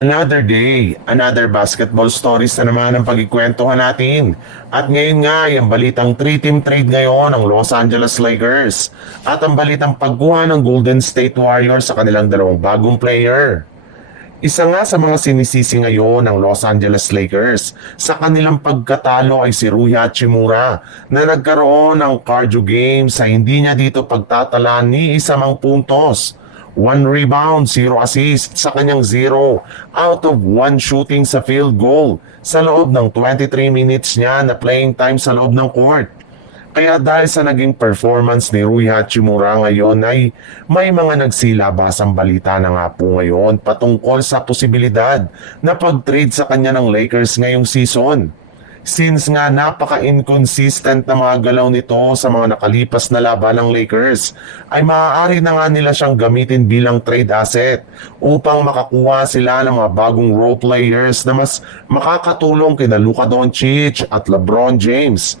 Another day, another basketball stories na naman ang pagkikwentuhan natin. At ngayon nga, yung balitang 3-team trade ngayon ng Los Angeles Lakers. At ang balitang pagkuha ng Golden State Warriors sa kanilang dalawang bagong player. Isa nga sa mga sinisisi ngayon ng Los Angeles Lakers sa kanilang pagkatalo ay si Rui Hachimura na nagkaroon ng cardio game sa hindi niya dito pagtatalan ni isa mang puntos. 1 rebound, 0 assist sa kanyang 0 out of 1 shooting sa field goal sa loob ng 23 minutes niya na playing time sa loob ng court. Kaya dahil sa naging performance ni Rui Hachimura ngayon ay may mga nagsilabasang balita na nga po ngayon patungkol sa posibilidad na pag-trade sa kanya ng Lakers ngayong season. Since nga napaka-inconsistent na mga galaw nito sa mga nakalipas na laban ng Lakers, ay maaari na nga nila siyang gamitin bilang trade asset upang makakuha sila ng mga bagong role players na mas makakatulong kina Luka Doncic at LeBron James.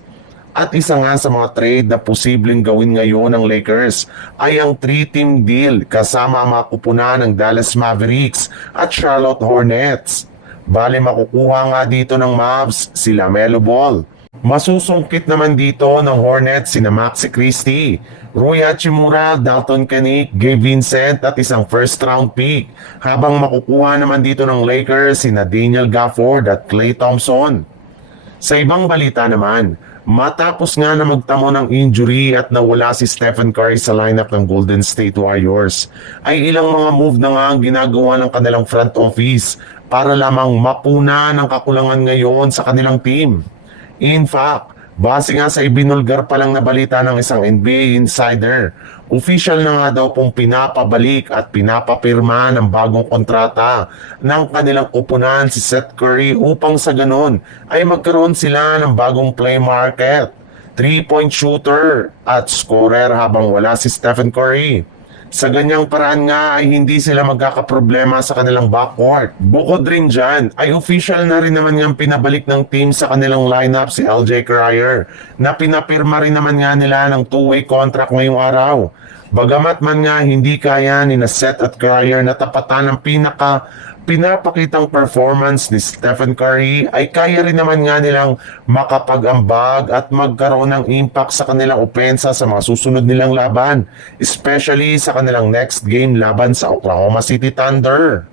At isa nga sa mga trade na posibleng gawin ngayon ng Lakers ay ang 3-team deal kasama ang mga kupunan ng Dallas Mavericks at Charlotte Hornets. Bale makukuha nga dito ng Mavs si LaMelo Ball. Masusungkit naman dito ng Hornets sina Maxi Christie, Rui Hachimura, Dalton Kenick, Gabe Vincent at isang first round pick. Habang makukuha naman dito ng Lakers sina Daniel Gafford at Klay Thompson. Sa ibang balita naman, matapos nga na magtamo ng injury at nawala si Stephen Curry sa lineup ng Golden State Warriors, ay ilang mga move na nga ang ginagawa ng kanilang front office para lamang mapuna ng kakulangan ngayon sa kanilang team. In fact, base nga sa ibinulgar pa lang na balita ng isang NBA insider, official na nga daw pong pinapabalik at pinapapirma ng bagong kontrata ng kanilang kupunan si Seth Curry upang sa ganon ay magkaroon sila ng bagong play market, 3-point shooter at scorer habang wala si Stephen Curry. Sa ganyang paraan nga ay hindi sila magkakaproblema sa kanilang backcourt. Bukod rin dyan, ay official na rin naman niyang pinabalik ng team sa kanilang lineup si LJ Cryer na pinapirma rin naman nga nila ng 2-way contract ngayong araw. Bagamat man nga hindi kaya ni na Seth at Cryer na tapatan ng pinapakitang performance ni Stephen Curry, ay kaya rin naman nga nilang makapag-ambag at magkaroon ng impact sa kanilang opensa sa mga susunod nilang laban, especially sa kanilang next game laban sa Oklahoma City Thunder.